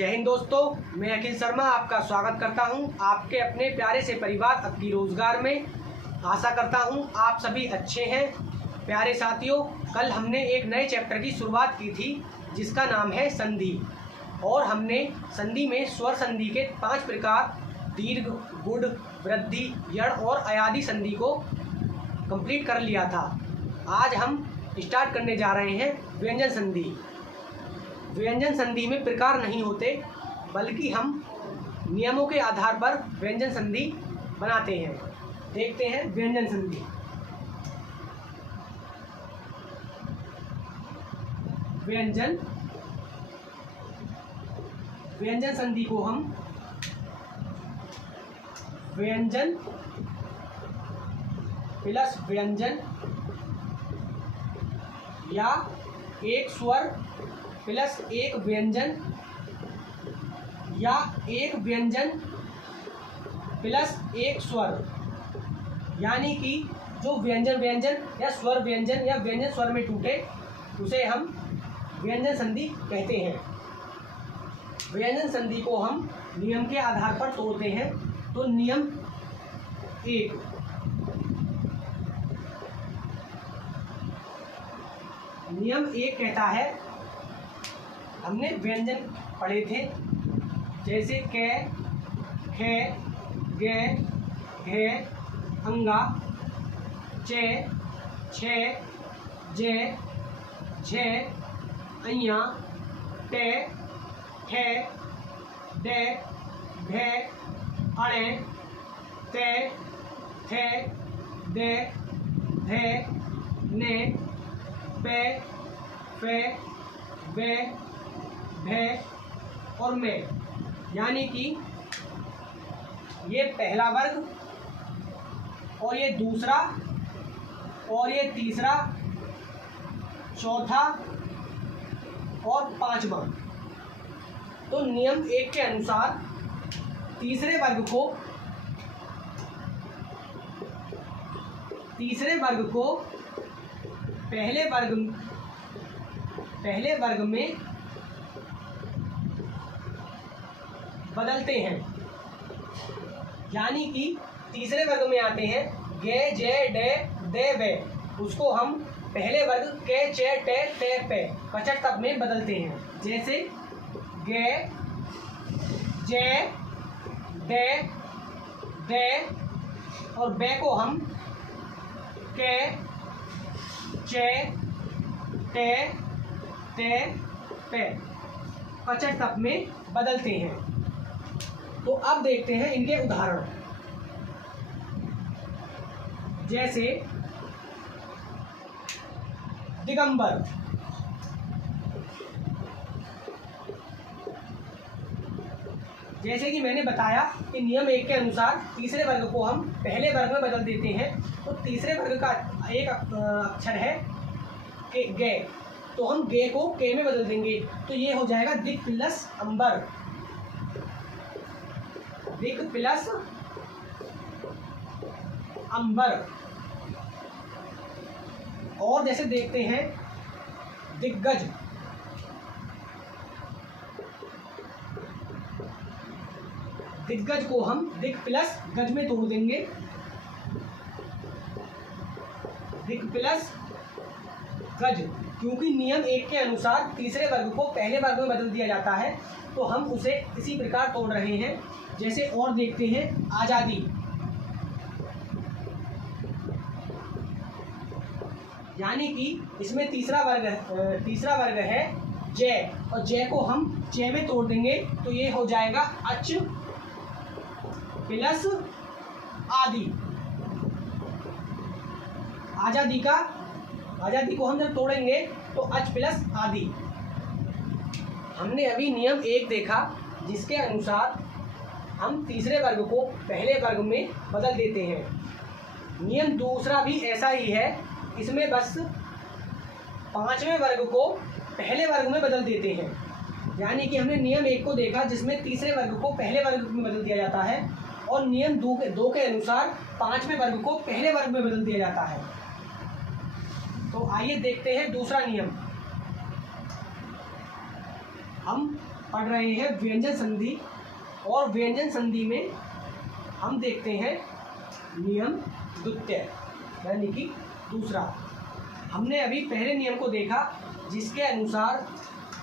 जय हिंद दोस्तों, मैं अखिल शर्मा आपका स्वागत करता हूं आपके अपने प्यारे से परिवार अक्की रोजगार में। आशा करता हूं आप सभी अच्छे हैं। प्यारे साथियों, कल हमने एक नए चैप्टर की शुरुआत की थी जिसका नाम है संधि, और हमने संधि में स्वर संधि के 5 प्रकार दीर्घ, गुड़, वृद्धि, यण और अयादि संधि को कंप्लीट कर लिया था। आज हम स्टार्ट करने जा रहे हैं व्यंजन संधि। व्यंजन संधि में प्रकार नहीं होते, बल्कि हम नियमों के आधार पर व्यंजन संधि बनाते हैं। देखते हैं व्यंजन संधि। व्यंजन संधि को हम व्यंजन प्लस व्यंजन या एक स्वर प्लस एक व्यंजन या एक व्यंजन प्लस एक स्वर, यानी कि जो व्यंजन या स्वर व्यंजन या व्यंजन स्वर में टूटे उसे हम व्यंजन संधि कहते हैं। व्यंजन संधि को हम नियम के आधार पर तोड़ते हैं। तो नियम 1 कहता है, हमने व्यंजन पढ़े थे जैसे कै, खे, गे, घे, अंगा, चे, छे, जे, झे, अइया, टे, ठे, डे, भे, अड़े, ते, थे, दे, धे, ने, पे, फे, वे, भे और में, यानी कि ये पहला वर्ग और ये दूसरा और ये तीसरा, चौथा और पांचवा। तो नियम 1 के अनुसार तीसरे वर्ग को पहले वर्ग में बदलते हैं, यानी कि तीसरे वर्ग में आते हैं गे, जे, डे, दे, वे, उसको हम पहले वर्ग के, चे, टे, ते, पे, पचट तक में बदलते हैं। जैसे गे, जे, डे, दे और बे को हम के, चे, टे, ते, पे, पचट तक में बदलते हैं। तो अब देखते हैं इनके उदाहरण। जैसे दिगंबर, जैसे कि मैंने बताया कि नियम 1 के अनुसार तीसरे वर्ग को हम पहले वर्ग में बदल देते हैं। तो तीसरे वर्ग का एक अक्षर है गे, तो हम गे को के में बदल देंगे, तो ये हो जाएगा दिक प्लस अंबर, दिक प्लस अंबर। और जैसे देखते हैं दिग्गज, दिग्गज को हम दिक प्लस गज में तोड़ देंगे, दिक प्लस गज, क्योंकि नियम 1 के अनुसार तीसरे वर्ग को पहले वर्ग में बदल दिया जाता है। तो हम उसे इसी प्रकार तोड़ रहे हैं। जैसे और देखते हैं आजादी, यानी कि इसमें तीसरा वर्ग है जय, और जय को हम जय में तोड़ देंगे, तो ये हो जाएगा अच प्लस आदि। आजादी को हम जब तोड़ेंगे तो अच प्लस आदि। हमने अभी नियम 1 देखा जिसके अनुसार हम तीसरे वर्ग को पहले वर्ग में बदल देते हैं। नियम दूसरा भी ऐसा ही है, इसमें बस 5वें वर्ग को पहले वर्ग में बदल देते हैं। यानी कि हमने नियम 1 को देखा जिसमें तीसरे वर्ग को पहले वर्ग में बदल दिया जाता है, और नियम 2 के अनुसार 5वें वर्ग को पहले वर्ग में बदल दिया जाता है। तो आइए देखते हैं दूसरा नियम। हम पढ़ रहे हैं व्यंजन संधि, और व्यंजन संधि में हम देखते हैं नियम द्वितीय यानी कि दूसरा। हमने अभी पहले नियम को देखा जिसके अनुसार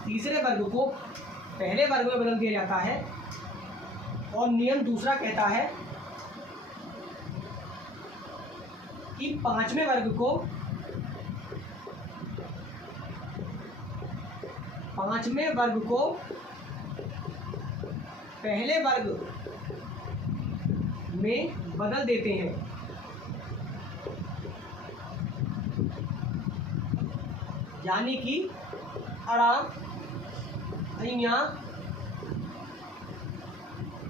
तीसरे वर्ग को पहले वर्ग में बदल दिया जाता है, और नियम दूसरा कहता है कि पांचवें वर्ग को पहले वर्ग में बदल देते हैं। यानी कि अड़ा, अइया,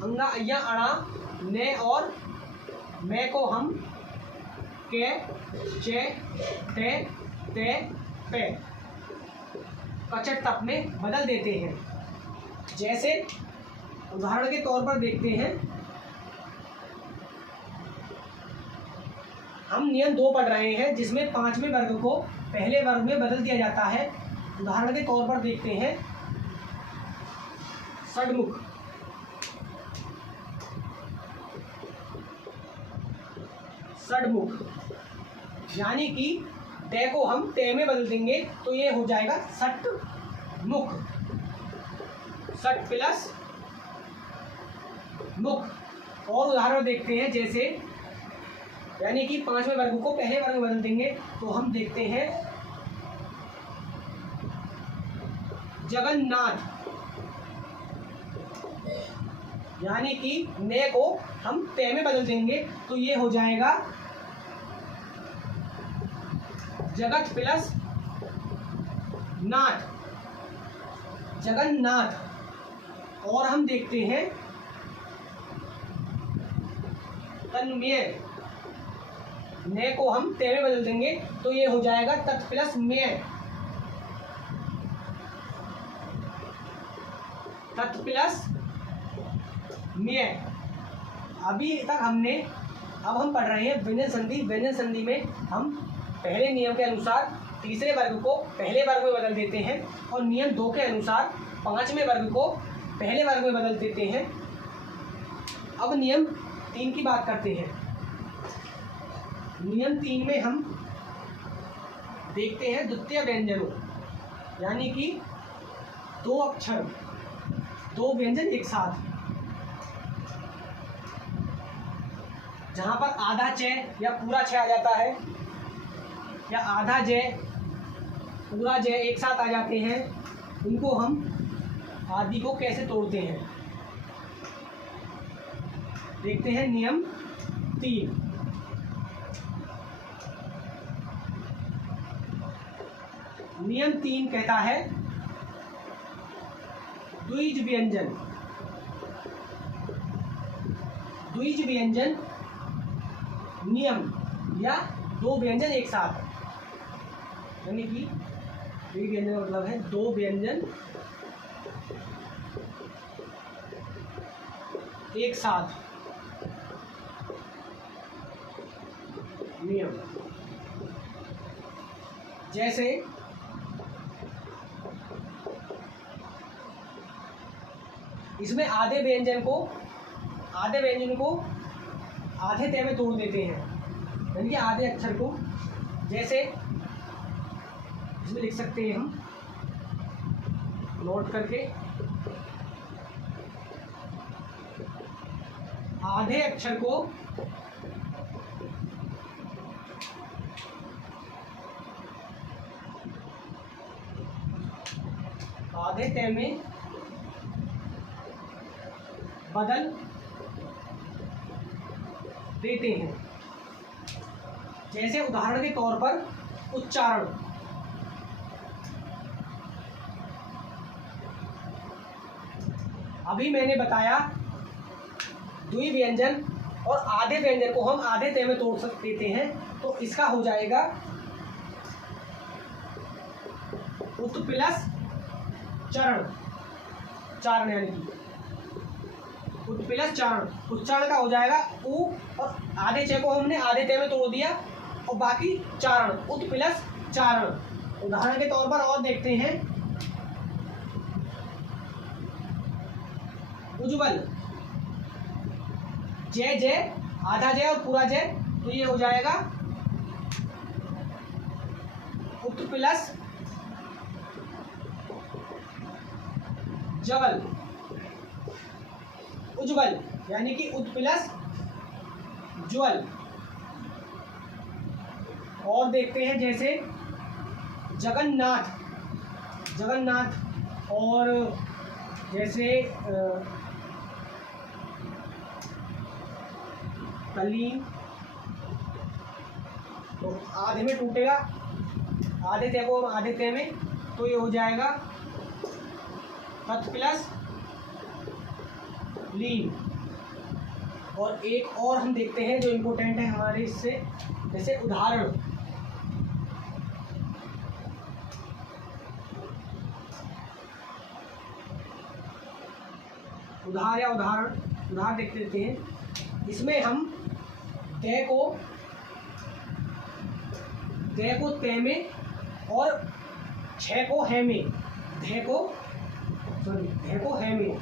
अंगा, अइया, अड़ा, ने और मैं को हम के, चे, ते, ते, पे, कचट तप में बदल देते हैं। जैसे उदाहरण के तौर पर देखते हैं, हम नियम 2 पढ़ रहे हैं जिसमें पांचवें वर्ग को पहले वर्ग में बदल दिया जाता है। उदाहरण के तौर पर देखते हैं षडमुख, षडमुख यानी कि ते को हम ते में बदल देंगे तो ये हो जाएगा षटमुख, षट प्लस मुख। और उदाहरण देखते हैं जैसे, यानी कि पांचवें वर्ग को पहले वर्ग में बदल देंगे तो हम देखते हैं जगन्नाथ, यानी कि ने को हम ते में बदल देंगे तो ये हो जाएगा जगत प्लस नाथ, जगन्नाथ। और हम देखते हैं तन्मय, ने को हम ते में बदल देंगे तो ये हो जाएगा तत् प्लस मय, तत् प्लस मय। अभी तक हमने, अब हम पढ़ रहे हैं व्यंजन संधि। व्यंजन संधि में हम पहले नियम के अनुसार तीसरे वर्ग को पहले वर्ग में बदल देते हैं, और नियम 2 के अनुसार पांचवें वर्ग को पहले वर्ग में बदल देते हैं। अब नियम 3 की बात करते हैं। नियम 3 में हम देखते हैं द्वितीय व्यंजनों, यानी कि 2 अक्षर 2 व्यंजन एक साथ, जहां पर आधा च या पूरा छ आ जाता है, या आधा ज पूरा ज एक साथ आ जाते हैं, उनको हम आदि को कैसे तोड़ते हैं देखते हैं। नियम 3, नियम 3 कहता है द्विज व्यंजन, द्विज व्यंजन नियम या 2 व्यंजन एक साथ, यानी कि द्विज व्यंजन का मतलब है 2 व्यंजन एक साथ नियम। जैसे इसमें आधे व्यंजन को आधे ते में तोड़ देते हैं, यानी कि आधे अक्षर को, जैसे इसमें लिख सकते हैं हम नोट करके, आधे अक्षर को आधे ते में बदल देते हैं। जैसे उदाहरण के तौर पर उच्चारण, अभी मैंने बताया द्विव्यंजन और आधे व्यंजन को हम आधे ते में तोड़ देते हैं, तो इसका हो जाएगा उत प्लस चरण, चारण, यानी कि उत प्लस चारण। उच्चारण का हो जाएगा उ, और आधे चे को हमने आधे ते में तोड़ दिया और बाकी चारण, उत प्लस चारण। उदाहरण के तौर पर और देखते हैं उज्ज्वल, जय जय, आधा जय और पूरा जय, तो ये हो जाएगा उत प्लस जवल, उज्ज्वल, यानी कि उत प्लस ज्वल। और देखते हैं जैसे जगन्नाथ, जगन्नाथ, और जैसे कलीन, तो आधे में टूटेगा, आधे तय को आधे तय में, तो ये हो जाएगा कथ प्लस लीन। और एक और हम देखते हैं जो इम्पोर्टेंट है हमारे इससे, जैसे उदाहरण, उदाहरण देख लेते हैं। इसमें हम तय को तय में और छः को है में, धय को है में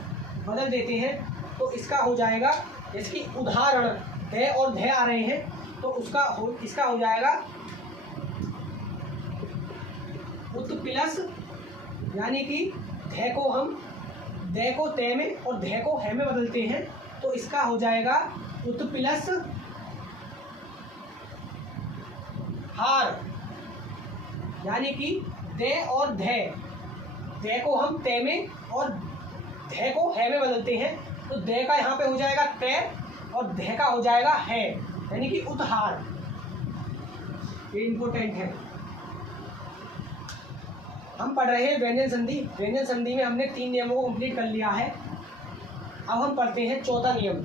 बदल देते हैं, तो इसका हो जाएगा, जैसे कि उदाहरण तय और धय आ रहे हैं, तो इसका हो जाएगा उत प्लस, यानी कि धय को हम दय को तय में और धय को है में बदलते हैं, तो इसका हो जाएगा उत प्लस हार, यानी कि दय और धय, दय को हम तय में और धय को है में बदलते हैं, तो दय का यहाँ पे हो जाएगा तय और धय का हो जाएगा है, यानी कि उतहार। ये इंपॉर्टेंट है। हम पढ़ रहे हैं व्यंजन संधि। व्यंजन संधि में हमने 3 नियमों को कंप्लीट कर लिया है। अब हम पढ़ते हैं चौथा नियम।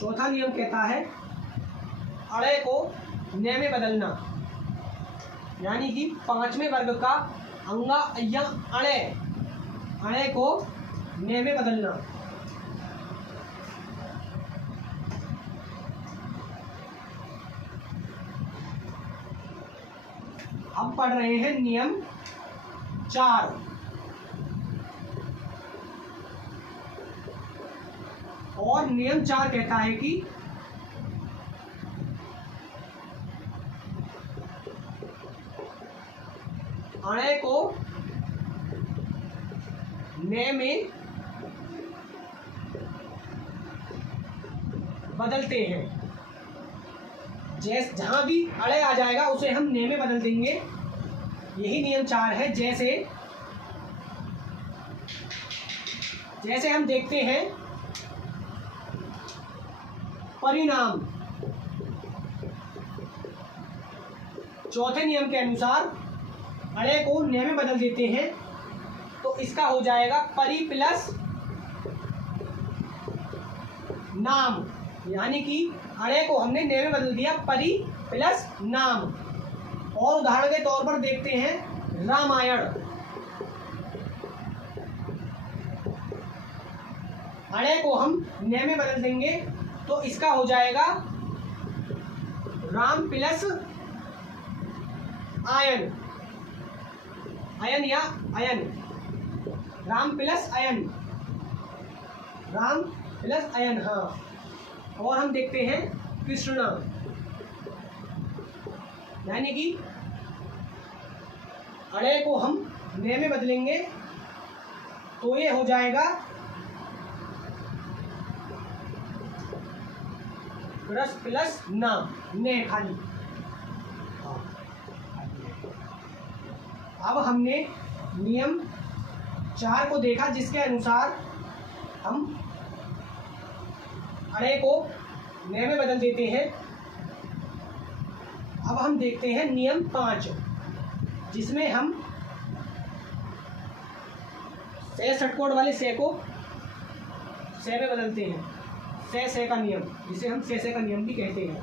चौथा नियम कहता है अड़े को न में बदलना, यानी कि 5वें वर्ग का अंगा अय्या अड़े, अड़े को न में बदलना। हम पढ़ रहे हैं नियम 4। और नियम 4 कहता है कि अणे को ने में बदलते हैं। जैसे जहां भी अड़े आ जाएगा उसे हम ने में बदल देंगे। यही नियम 4 है। जैसे हम देखते हैं परिणाम, चौथे नियम के अनुसार अड़े को ने में बदल देते हैं, तो इसका हो जाएगा परि प्लस नाम, यानी कि अड़े को हमने ने में बदल दिया, परि प्लस नाम। और उदाहरण के तौर पर देखते हैं रामायण। अड़े को हम ने में बदल देंगे, तो इसका हो जाएगा राम प्लस आयन, अयन या अयन, राम प्लस अयन, राम प्लस अयन। हाँ, और हम देखते हैं कृष्णा, यानी कि अड़े को हम ने में बदलेंगे, तो ये हो जाएगा रस प्लस नाम, ने खाली। अब हमने नियम 4 को देखा, जिसके अनुसार हम अड़े को ने में बदल देते हैं। अब हम देखते हैं नियम 5, जिसमें हम से षटकोण वाले से को से में बदलते हैं। से का नियम, जिसे हम से का नियम भी कहते हैं।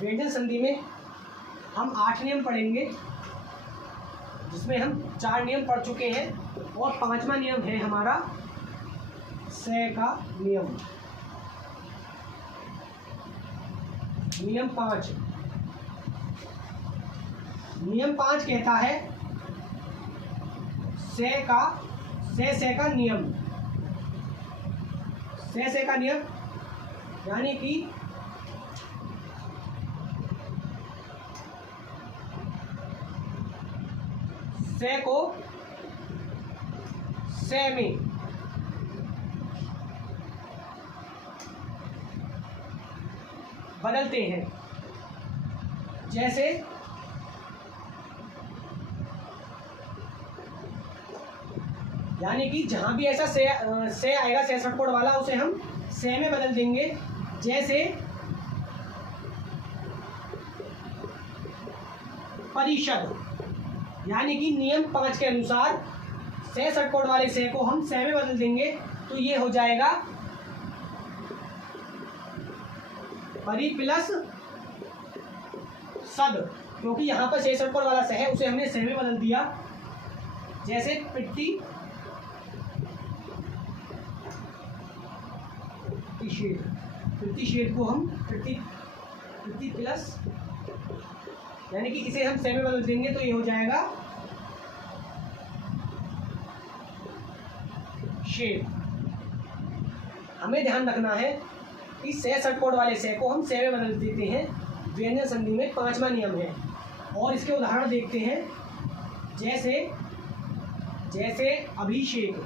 व्यंजन संधि में हम 8 नियम पढ़ेंगे, जिसमें हम 4 नियम पढ़ चुके हैं, और 5वां नियम है हमारा से का नियम। नियम 5 कहता है से का नियम, से का नियम यानी कि से को से में बदलते हैं। जैसे यानी कि जहां भी ऐसा से आएगा, से षटकोण वाला, उसे हम से में बदल देंगे। जैसे परिषद, यानी कि नियम 5 के अनुसार से षटकोण वाले से को हम से में बदल देंगे तो ये हो जाएगा परि प्लस सद, क्योंकि यहाँ पर से षटकोण वाला से है उसे हमने से में बदल दिया। जैसे प्रतिषेध को हम प्रति प्लस, यानी कि इसे हम से में बदल देंगे तो ये हो जाएगा शेद। हमें ध्यान रखना है कि से षटकोण वाले से को हम से में बदल देते हैं। व्यंजन संधि में 5वां नियम है और इसके उदाहरण देखते हैं। जैसे अभिषेक,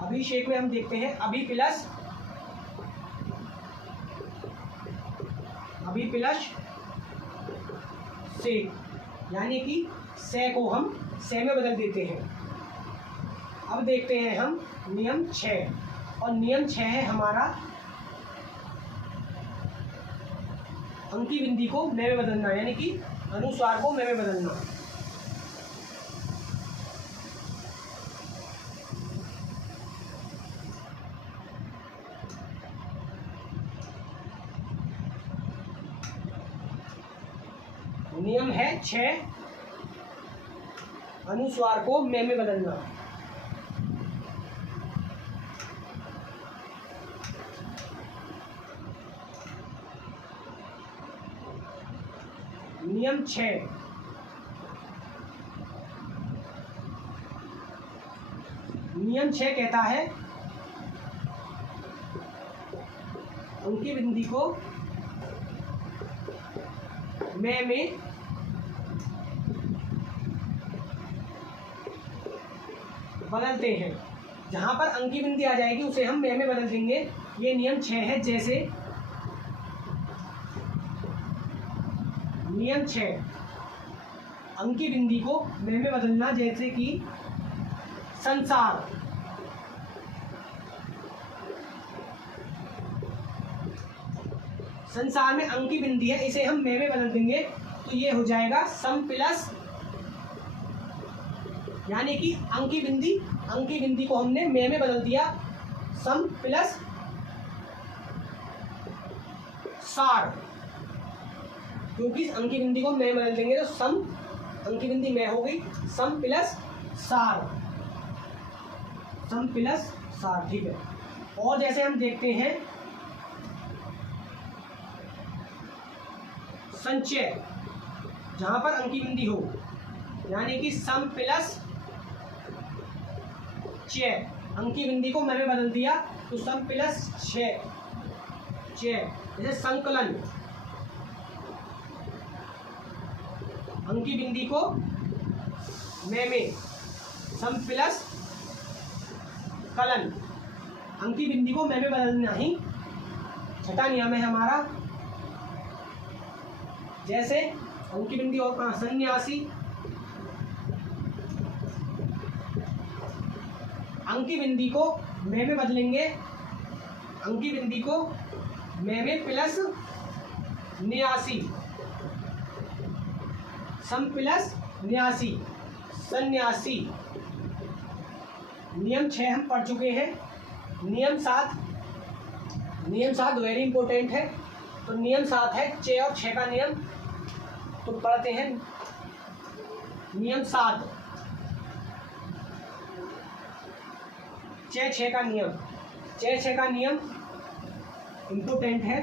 अभिषेक में हम देखते हैं अभि प्लस से, यानी कि से को हम से में बदल देते हैं। अब देखते हैं हम नियम 6, और नियम 6 है हमारा अंकी बिंदी को में बदलना, यानी कि अनुस्वार को में बदलना। नियम है 6, अनुस्वार को में बदलना। नियम 6, कहता है अंकी बिंदी को में बदलते हैं। जहां पर अंकी बिंदी आ जाएगी उसे हम में बदल देंगे। ये नियम 6 है। जैसे नियम 6, अंकी बिंदी को में बदलना। जैसे कि संसार, संसार में अंकी बिंदी है, इसे हम में बदल देंगे तो ये हो जाएगा सम प्लस, यानी कि अंकी बिंदी को हमने में बदल दिया, सम प्लस सार, क्योंकि अंकी बिंदी को में बदल देंगे तो सम, अंकी बिंदी में हो गई, सम प्लस सार, ठीक है। और जैसे हम देखते हैं संचय, जहां पर अंकी बिंदी हो, यानी कि सम प्लस च, अंकी बिंदी को में बदल दिया तो सम प्लस च। जैसे संकलन, अंकी बिंदी को में, सम प्लस कलन, अंकी बिंदी को में बदलना ही 6वां नियम है हमारा। जैसे अंकी बिंदी और सन्यासी, अंकी बिंदी को में बदलेंगे, अंकी बिंदी को में प्लस न्यासी, सम प्लस न्यासी, सन्यासी। नियम 6 हम पढ़ चुके हैं। नियम 7 वेरी इंपॉर्टेंट है। तो नियम 7 है चे और 6 का नियम। तो पढ़ते हैं नियम 7, चे 6 का नियम। चे 6 का नियम इंपॉर्टेंट है।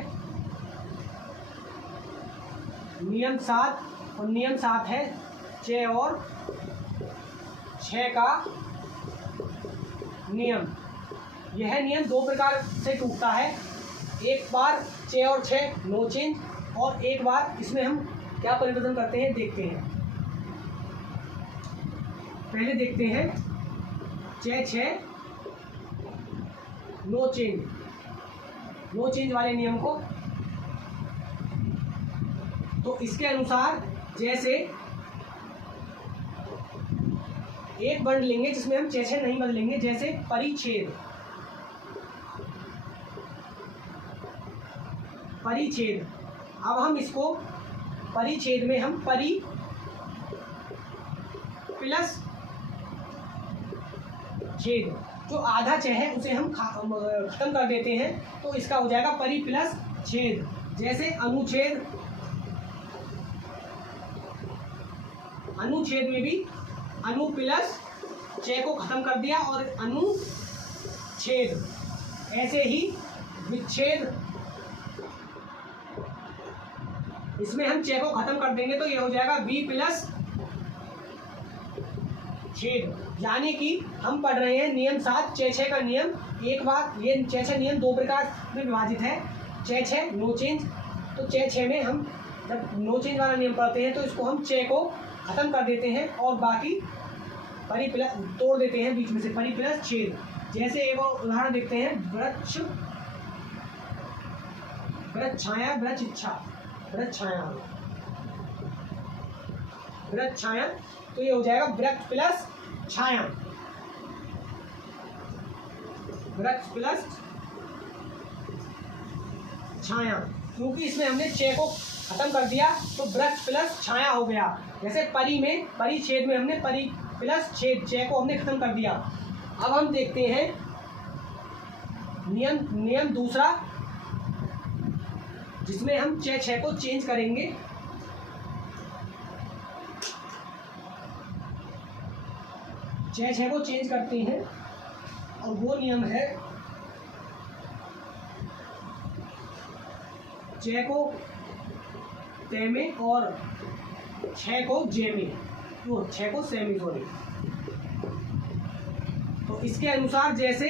नियम 7, और नियम 7 है 6 और 6 का नियम। यह नियम दो प्रकार से टूटता है, एक बार 6 और 6 नो चेंज, और एक बार इसमें हम क्या परिवर्तन करते हैं देखते हैं। पहले देखते हैं 6 6 नो चेंज वाले नियम को। तो इसके अनुसार जैसे एक वर्ण लेंगे जिसमें हम 6 6 नहीं बदलेंगे, जैसे परिच्छेद। अब हम इसको परिच्छेद में हम परि प्लस छेद, जो आधा 6 है उसे हम खत्म कर देते हैं, तो इसका हो जाएगा परि प्लस छेद। जैसे अनुच्छेद में भी अनु प्लस 6 को खत्म कर दिया और अनुच्छेद। ऐसे ही विच्छेद, इसमें हम 6 को खत्म कर देंगे तो ये हो जाएगा बी प्लस छेद। यानी कि हम पढ़ रहे हैं नियम 7 6 6 का नियम। एक बार ये 6 6 नियम दो प्रकार में विभाजित है, 6 6 नो चेंज। तो 6 6 में हम जब नो चेंज वाला नियम पढ़ते हैं तो इसको हम 6 को खत्म कर देते हैं और बाकी परि प्लस तोड़ देते हैं बीच में से, परि प्लस छेद। जैसे एक और उदाहरण देखते हैं, वृक्ष छाया, वृक्ष इच्छा, वृक्ष छाया, तो ये हो जाएगा वृक्ष प्लस छाया, वृक्ष प्लस छाया। क्योंकि इसमें हमने 6 को खत्म कर दिया तो वृक्ष प्लस छाया हो गया। जैसे परिच्छेद में हमने परि प्लस छेद, 6 को हमने खत्म कर दिया। अब हम देखते हैं नियम दूसरा, जिसमें हम 6 6 को चेंज करेंगे। छः को चेंज करते हैं और वो नियम है 6 को ते में और 6 को जे में, तो 6 को से में, सॉरी। तो इसके अनुसार जैसे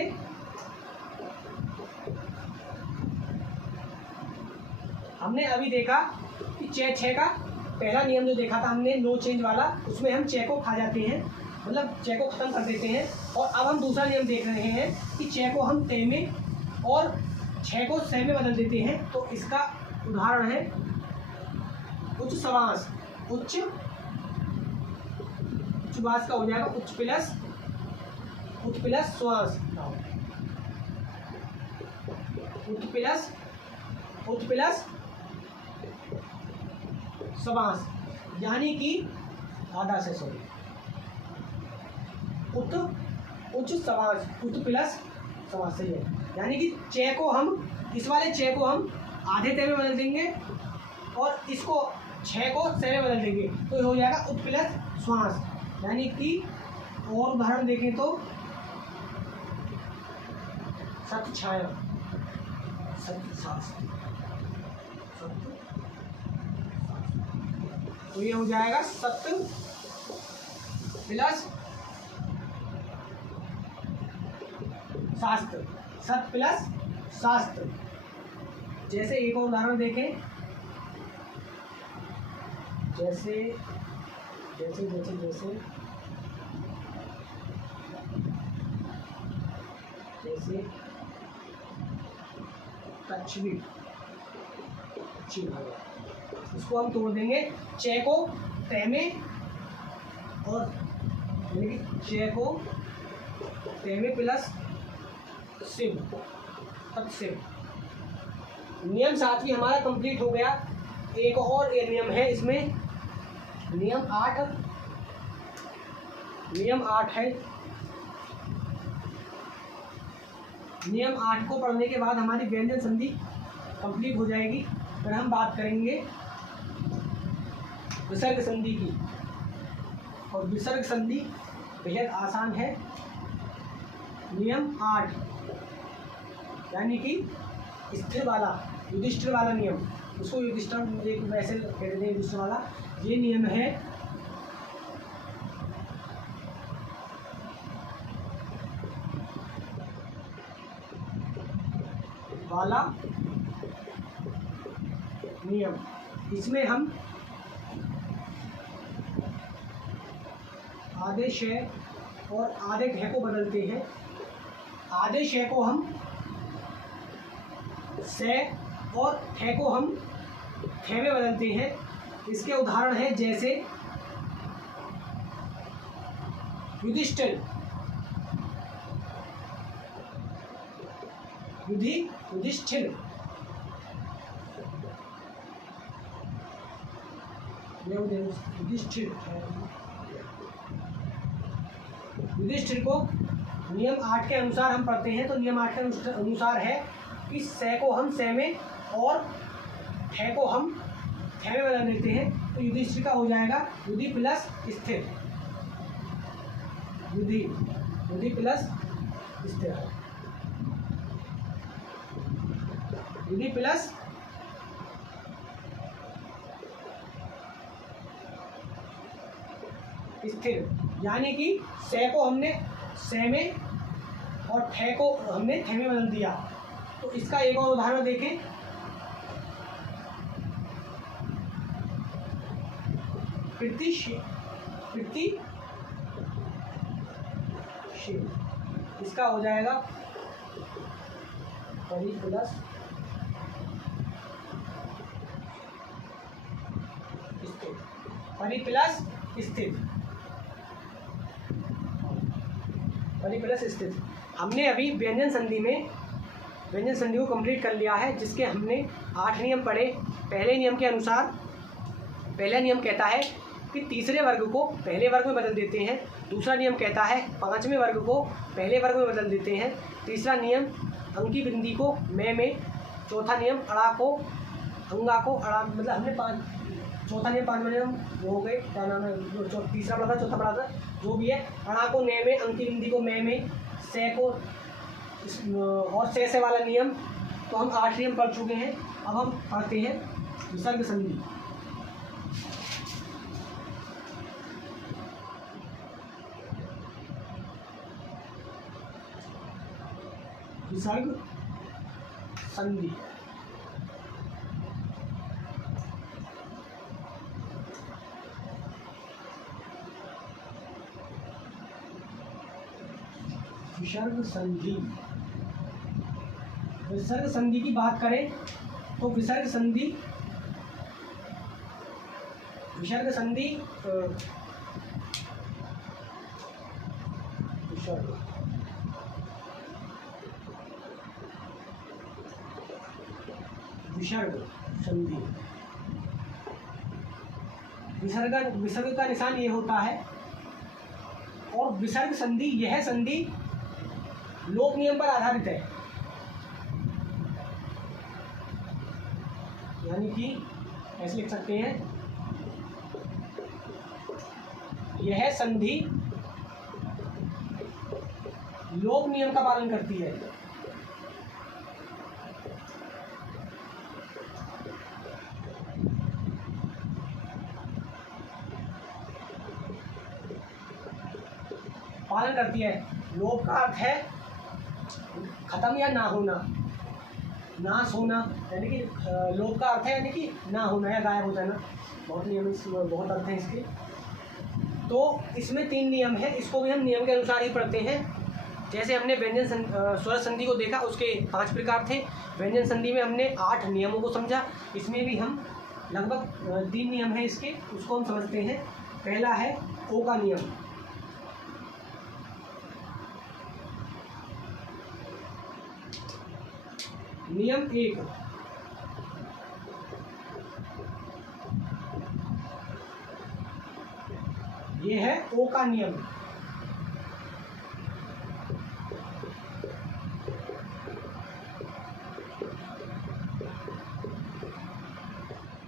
हमने अभी देखा कि 6 6 का पहला नियम जो देखा था हमने नो चेंज वाला, उसमें हम 6 को खा जाते हैं, मतलब 6 को खत्म कर देते हैं। और अब हम दूसरा नियम देख रहे हैं कि 6 को हम ते में और 6 को से में बदल देते हैं। तो इसका उदाहरण है उच्च समास। उच्च बास का हो जाएगा उच्च प्लस श्वास, उच्च प्लस समास, यानी कि आधा से, सॉरी, उच्च समास, उच्च प्लस समास, सही है। यानी कि 6 को हम, इस वाले 6 को हम आधे ते में बदल देंगे और इसको 6 को से में बदल देंगे, तो हो जाएगा उच्च प्लस श्वास। यानी कि और उदाहरण देखें तो सत्य छाया, सत्य सास, तो ये हो जाएगा सत्य प्लस शास्त्र, सत्य प्लस शास्त्र। जैसे एक और उदाहरण देखें, जैसे जैसे जैसे जैसे जैसे कछवी, इसको हम तोड़ देंगे 6 को ते में और यानी कि 6 को ते में प्लस शिव, तब शिव। नियम 7 हमारा कंप्लीट हो गया। एक और एक नियम है इसमें, नियम 8 है। नियम 8 को पढ़ने के बाद हमारी व्यंजन संधि कंप्लीट हो जाएगी। फिर हम बात करेंगे विसर्ग संधि की, और विसर्ग संधि बेहद आसान है। नियम 8 यानी कि स्थिर वाला, युधिष्ठिर वाला नियम, उसको युधिष्ठिर एक वैसे कहते हैं युधिष्ठिर वाला। ये नियम है वाला नियम। इसमें हम आधे शय और आधे घय को बदलते हैं। आधे शय को हम शय और ठ को हम ठ में बदलते हैं। इसके उदाहरण है जैसे युधिष्ठिर, युधिष्ठिर, युधिष्ठिर को नियम 8 के अनुसार हम पढ़ते हैं। तो नियम 8 के अनुसार है कि स को हम स में और ठ को हम ठ में बदल देते हैं। तो युधिष्ठिर का हो जाएगा युधि प्लस स्थिर, युधि प्लस स्थिर, युधि प्लस स्थिर। यानी कि स को हमने स में और ठ को हमने ठ में बदल दिया। तो इसका एक और उदाहरण देखें। इसका हो जाएगा परि प्लस स्थिर, परि प्लस स्थिर, परि प्लस स्थिर। हमने अभी व्यंजन संधि को कंप्लीट कर लिया है, जिसके हमने 8 नियम पढ़े। पहले नियम के अनुसार पहला नियम कहता है कि तीसरे वर्ग को पहले वर्ग में बदल देते हैं। दूसरा नियम कहता है 5वें वर्ग को पहले वर्ग में बदल देते हैं। तीसरा नियम अंकी बिंदी को में। चौथा नियम अड़ा को अंगा को अड़ा, मतलब हमने चौथा नियम 5वें नियम वो हो गए, क्या नाम है, तीसरा पढ़ा था, चौथा पढ़ा था, जो भी है। अड़ा को ने में, अंकी बिंदी को में, से को और से वाला नियम। तो हम 8 नियम पढ़ चुके हैं। अब हम पढ़ते हैं विसर्ग संधि। विसर्ग संधि विसर्ग संधि। विसर्ग संधि की बात करें तो विसर्ग संधि विसर्ग का निशान ये होता है। और विसर्ग संधि, यह संधि लोक नियम पर आधारित है। यानी कि ऐसे लिख सकते हैं, यह संधि लोक नियम का पालन करती है। पालन करती है। लोप का अर्थ है खत्म या ना होना, नाश होना। यानी कि लोप का अर्थ है यानी कि ना होना या गायब हो जाना। बहुत अर्थ हैं इसके। तो इसमें 3 नियम है। इसको भी हम नियम के अनुसार ही पढ़ते हैं। जैसे हमने व्यंजन स्वर संधि को देखा, उसके 5 प्रकार थे। व्यंजन संधि में हमने 8 नियमों को समझा। इसमें भी हम लगभग 3 नियम हैं इसके, उसको हम समझते हैं। पहला है ओ का नियम। नियम 1, ये है ओ का नियम।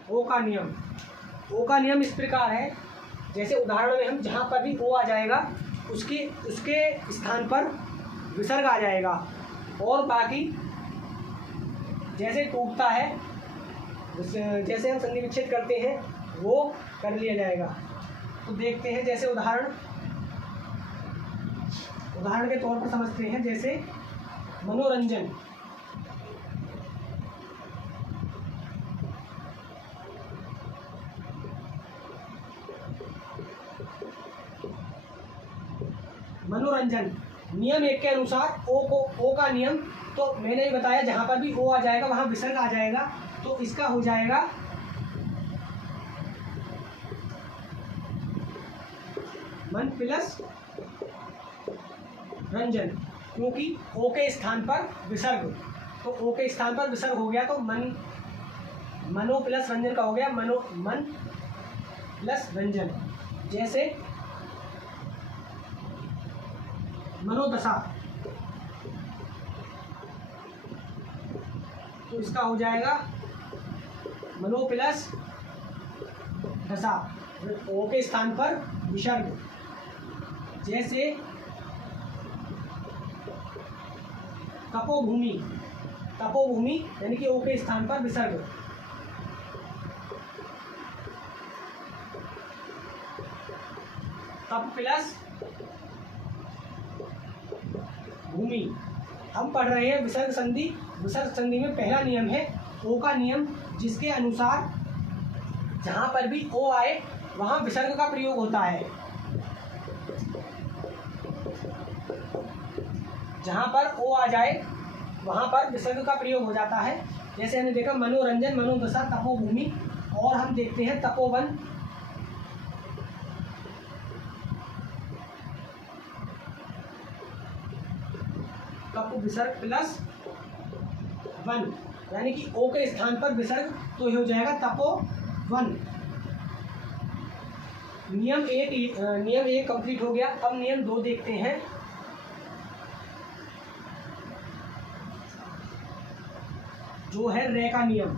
ओ का नियम इस प्रकार है, जैसे उदाहरण में हम जहाँ पर भी ओ आ जाएगा उसके स्थान पर विसर्ग आ जाएगा। और बाकी जैसे टूटता है जैसे हम संधि विच्छेद करते हैं वो कर लिया जाएगा। तो देखते हैं, जैसे उदाहरण के तौर पर समझते हैं। जैसे मनोरंजन, मनोरंजन नियम 1 के अनुसार ओ का नियम, तो मैंने ही बताया जहाँ पर भी ओ आ जाएगा वहाँ विसर्ग आ जाएगा, तो इसका हो जाएगा मन प्लस रंजन, क्योंकि ओ के स्थान पर विसर्ग, तो ओ के स्थान पर विसर्ग हो गया तो मनो प्लस रंजन का हो गया मन प्लस रंजन। जैसे मनोदशा, तो इसका हो जाएगा मनो प्लस दशा, ओ के स्थान पर विसर्ग। जैसे तपोभूमि, यानी कि ओ के स्थान पर विसर्ग। तप प्लस भूमि। हम पढ़ रहे हैं विसर्ग संधि। विसर्ग संधि में पहला नियम है ओ का नियम, जिसके अनुसार जहाँ पर भी ओ आए वहाँ विसर्ग का प्रयोग होता है। जहाँ पर ओ आ जाए वहाँ पर विसर्ग का प्रयोग हो जाता है। जैसे हमने देखा मनोरंजन, मनोदशा, तपोभूमि, और हम देखते हैं तपोवन, तप विसर्ग प्लस वन, यानी कि ओ के स्थान पर विसर्ग, तो ये हो जाएगा तपोवन। नियम एक कंप्लीट हो गया। अब नियम 2 देखते हैं। जो है रे का नियम।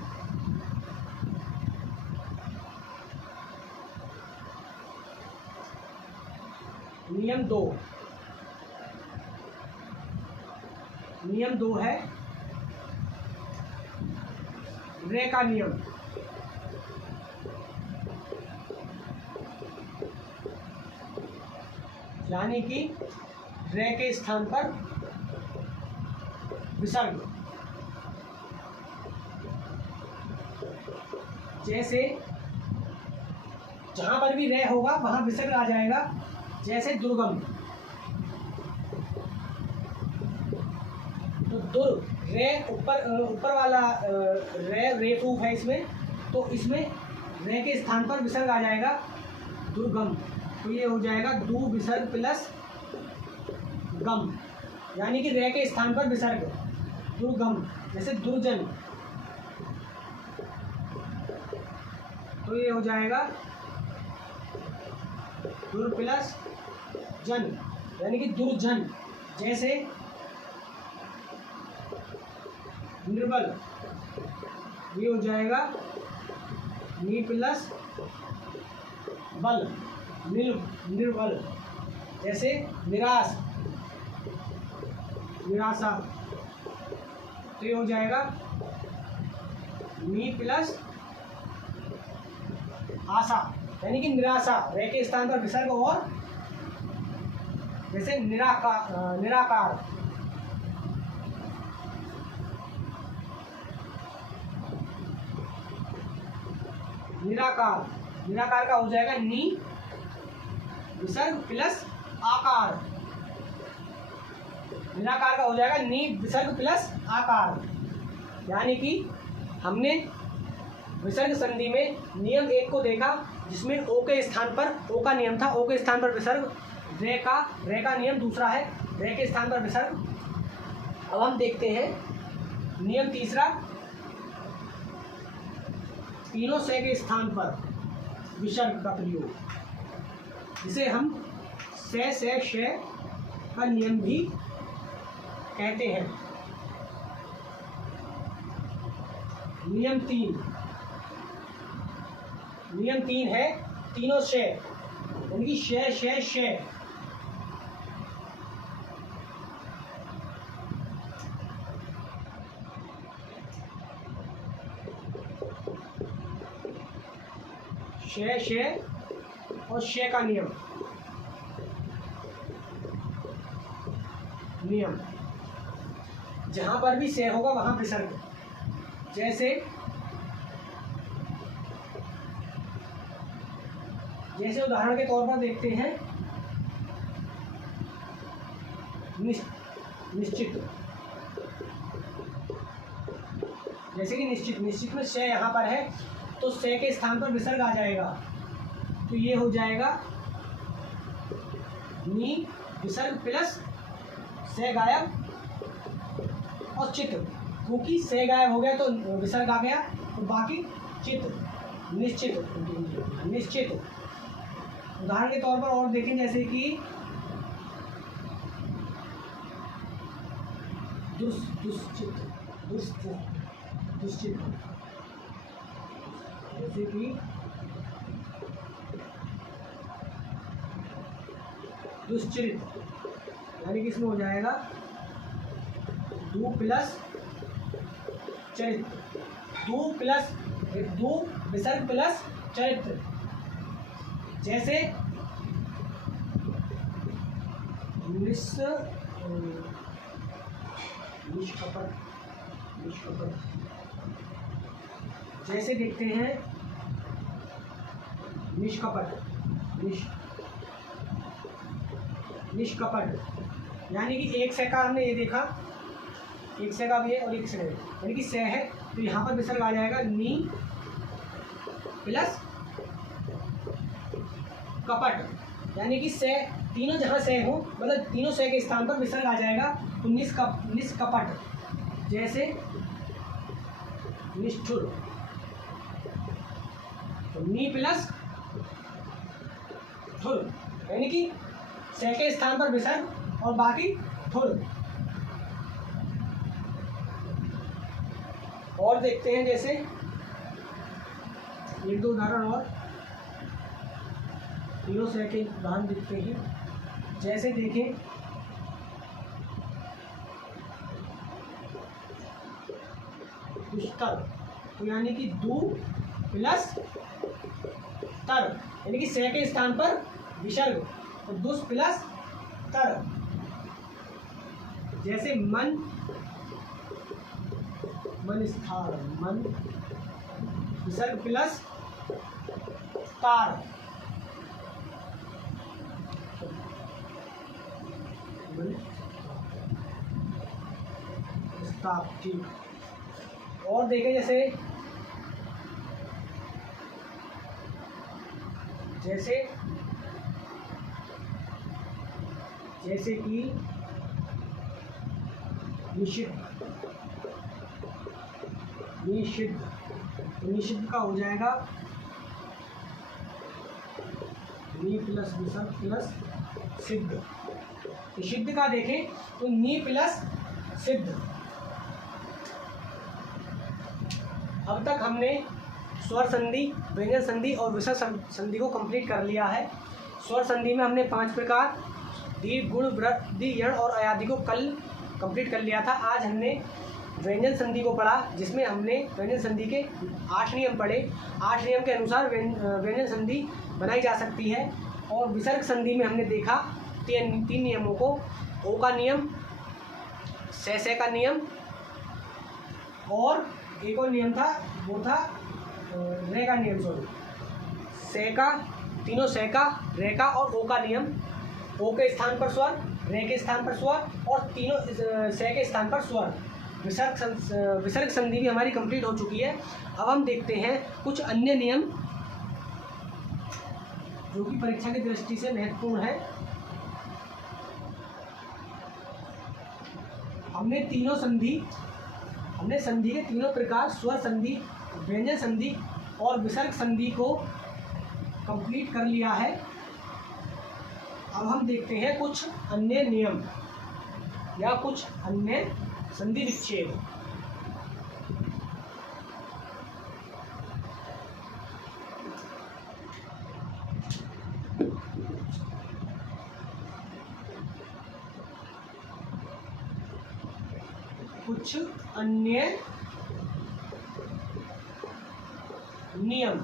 नियम 2 है रे का नियम। यानी कि रे के स्थान पर विसर्ग। जैसे जहां पर भी रे होगा वहां विसर्ग आ जाएगा। जैसे दुर्गम, तो दुर रे ऊपर वाला रे प्रूफ है इसमें, तो इसमें रे के स्थान पर विसर्ग आ जाएगा दुर्गम, तो ये हो जाएगा दु विसर्ग प्लस गम, यानी कि रे के स्थान पर विसर्ग दुर्गम। जैसे दुर्जन, तो ये हो जाएगा दुर प्लस जन, यानी कि दुर्जन। जैसे निर्बल, ये हो जाएगा नी प्लस बल, निर्बल। जैसे निराशा, तो ये हो जाएगा नी प्लस आशा, यानी कि निराशा, रे के स्थान पर विसर्ग। और जैसे निराकार, निराकार का हो जाएगा नी विसर्ग प्लस आकार, निराकार का हो जाएगा नी विसर्ग प्लस आकार। यानी कि हमने विसर्ग संधि में नियम 1 को देखा, जिसमें ओ के स्थान पर, ओ का नियम था ओ के स्थान पर विसर्ग। रे का नियम दूसरा है रे के स्थान पर विसर्ग। अब हम देखते हैं नियम तीसरा, तीनों से के स्थान पर विसर्ग का प्रयोग, जिसे हम से का नियम भी कहते हैं। नियम 3 है तीनों से, यानी कि शे। शे और शे का नियम जहाँ पर भी से होगा वहाँ विसर्ग। जैसे उदाहरण के तौर पर देखते हैं निश्चित। जैसे कि निश्चित में से यहाँ पर है तो से के स्थान पर विसर्ग आ जाएगा, तो ये हो जाएगा नी विसर्ग प्लस से गायब और चित। क्योंकि से गायब हो गया तो विसर्ग आ गया, तो बाकी चित निश्चित। उदाहरण के तौर पर और देखें, जैसे कि दुश्चित, जैसे कि दुश्चरित, यानी कि इसमें हो जाएगा दू प्लस चरित, दू विसर्ग प्लस चरित्र। जैसे निष्कपट, जैसे देखते हैं निष्कपट, यानी कि एक से का हमने ये देखा, एक से का भी है और एक से है, यानी कि से है तो यहाँ पर विसर्ग आ जाएगा नी प्लस कपट, यानी कि से तीनों जहाँ से हो मतलब तीनों से के स्थान पर विसर्ग आ जाएगा, तो निष्कपट। जैसे निष्ठुर, तो नी प्लस ठुर, यानी कि से के स्थान पर विसर्ग और बाकी ठुर। और देखते हैं, जैसे एक दो उदाहरण और तीनों से के उदाहरण देखते हैं। जैसे देखें दुष्तर, तो यानी कि दू प्लस तर, यानी कि से के स्थान पर विसर्ग, तो दुष प्लस तर। जैसे मन स्थार, मन विसर्ग प्लस तार, ठीक। और देखें, जैसे कि निषिद्ध का हो जाएगा नी प्लस विसर्ग प्लस सिद्ध। निषिद्ध का देखें तो नी प्लस सिद्ध। अब तक हमने स्वर संधि, व्यंजन संधि और विसर्ग संधि को कंप्लीट कर लिया है। स्वर संधि में हमने 5 प्रकार दीर्घ, गुण, वृद्धि, यण और अयादि को कल कंप्लीट कर लिया था। आज हमने व्यंजन संधि को पढ़ा, जिसमें हमने व्यंजन संधि के 8 नियम पढ़े। 8 नियम के अनुसार व्यंजन संधि बनाई जा सकती है। और विसर्ग संधि में हमने देखा 3 नियमों को, ओ का नियम, से का नियम, और एक और नियम था, वो था रे का नियम। सॉरी, से का, तीनों से का, रे का और ओ का नियम। ओ के स्थान पर स्वर, रे के स्थान पर स्वर और तीनों से के स्थान पर स्वर। विसर्ग संधि भी हमारी कंप्लीट हो चुकी है। अब हम देखते हैं कुछ अन्य नियम जो कि परीक्षा की दृष्टि से महत्वपूर्ण है। हमने संधि के तीनों प्रकार स्वर संधि, व्यंजन संधि और विसर्ग संधि को कंप्लीट कर लिया है। अब हम देखते हैं कुछ अन्य नियम या कुछ अन्य संधि विच्छेद। कुछ अन्य नियम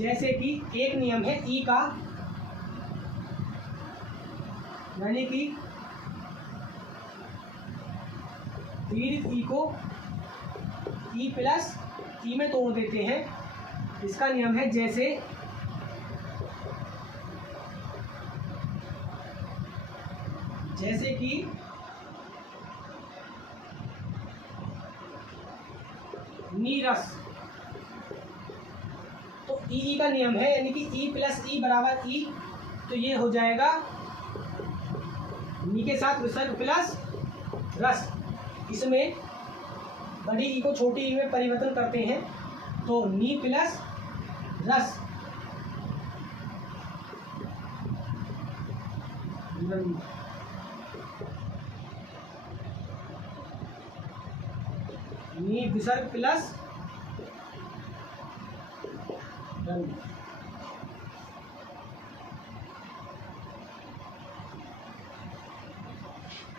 जैसे कि एक नियम है ई का, यानी कि दीर्घ ई को ई प्लस ई में तोड़ देते हैं। इसका नियम है जैसे कि नीरस, तो ई का नियम है, यानी कि ई प्लस ई बराबर ई, तो ये हो जाएगा नी के साथ विसर्ग प्लस रस। इसमें बड़ी ई को छोटी ई में परिवर्तन करते हैं, तो नी प्लस रस, नी विसर्ग प्लस रंग।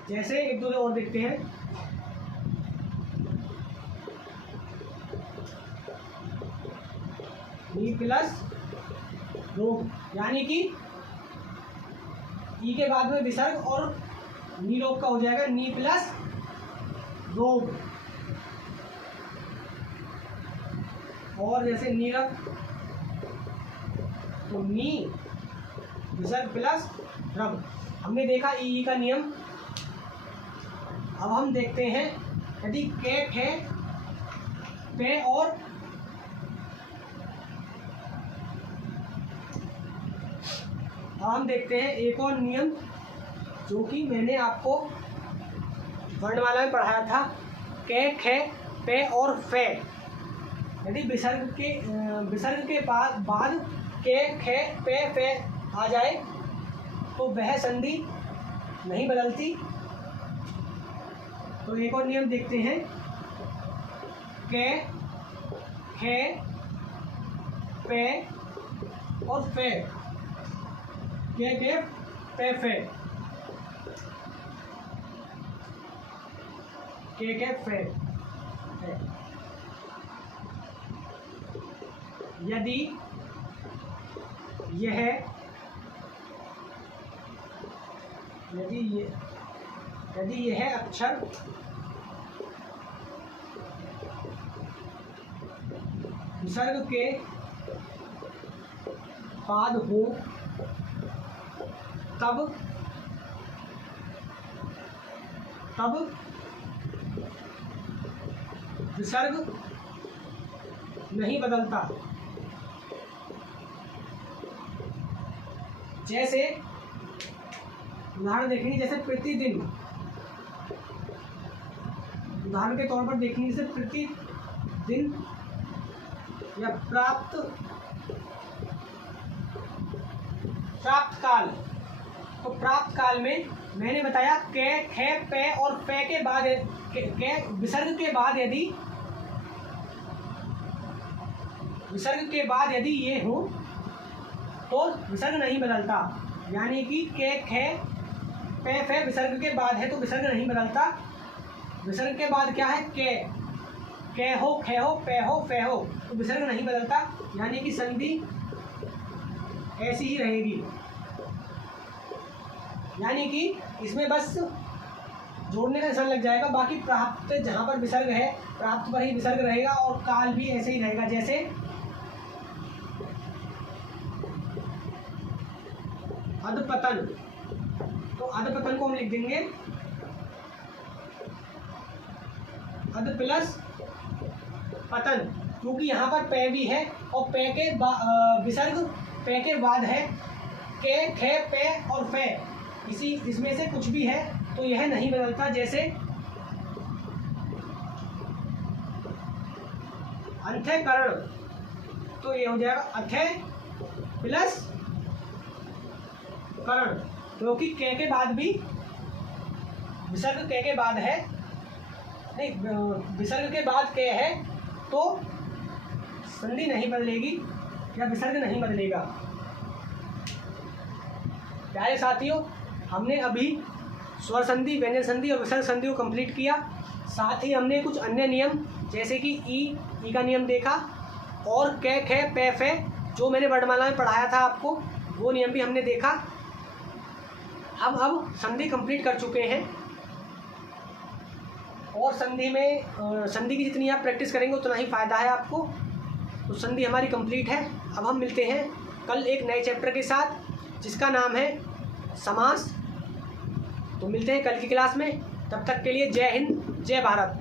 जैसे एक दो और देखते हैं। नी प्लस रोग, यानी कि ई के बाद में विसर्ग और नी रोग का हो जाएगा नी प्लस रोग। और जैसे नीरव, तो नी विसर्ग प्लस रब। हमने देखा ई का नियम। अब हम देखते हैं यदि के, खे, पे और अब हम देखते हैं एक और नियम जो कि मैंने आपको वर्णमाला में पढ़ाया था। के, खे, पे और फे, यदि विसर्ग के बाद के, खे, पे, फे आ जाए तो वह संधि नहीं बदलती। तो एक और नियम देखते हैं। के, खे, पे और फे, के, पे, फे, के, फे। यदि यह अक्षर विसर्ग के बाद हो तब विसर्ग नहीं बदलता। जैसे उदाहरण देखेंगे, जैसे प्रतिदिन, उदाहरण के तौर पर देखेंगे जैसे प्रतिदिन या प्राप्त काल। तो प्राप्त काल में मैंने बताया के, खे, पे और फे के बाद के विसर्ग के बाद यदि ये हो तो विसर्ग नहीं बदलता। यानी कि के, खे, पे, फे विसर्ग के बाद है तो विसर्ग नहीं बदलता। विसर्ग के बाद क्या है? के हो, खे हो, पे हो, फे हो, तो विसर्ग नहीं बदलता। यानी कि संधि ऐसी ही रहेगी। यानी कि इसमें बस जोड़ने का निशान लग जाएगा। बाकी प्राप्त जहाँ पर विसर्ग है, प्राप्त पर ही विसर्ग रहेगा और काल भी ऐसे ही रहेगा। जैसे अधपतन, तो अधपतन को हम लिख देंगे अध प्लस पतन, क्योंकि यहाँ पर पे भी है और पे के विसर्ग पे के बाद है। के, खे, पे और फे, इसमें से कुछ भी है तो यह नहीं बदलता। जैसे अंत्यकरण, तो ये हो जाएगा अथे प्लस करण, क्योंकि के बाद भी विसर्ग के बाद है, नहीं, विसर्ग के बाद के है तो संधि नहीं बदलेगी या विसर्ग नहीं बदलेगा। प्यारे साथियों, हमने अभी स्वर संधि, व्यंजन संधि और विसर्ग संधि को कंप्लीट किया। साथ ही हमने कुछ अन्य नियम जैसे कि ई का नियम देखा और के, खे, पे, फे जो मैंने वर्णमाला में पढ़ाया था आपको वो नियम भी हमने देखा। हम अब संधि कंप्लीट कर चुके हैं और संधि की जितनी आप प्रैक्टिस करेंगे उतना ही फ़ायदा है आपको। तो संधि हमारी कंप्लीट है। अब हम मिलते हैं कल एक नए चैप्टर के साथ जिसका नाम है समास। तो मिलते हैं कल की क्लास में। तब तक के लिए जय हिंद, जय भारत।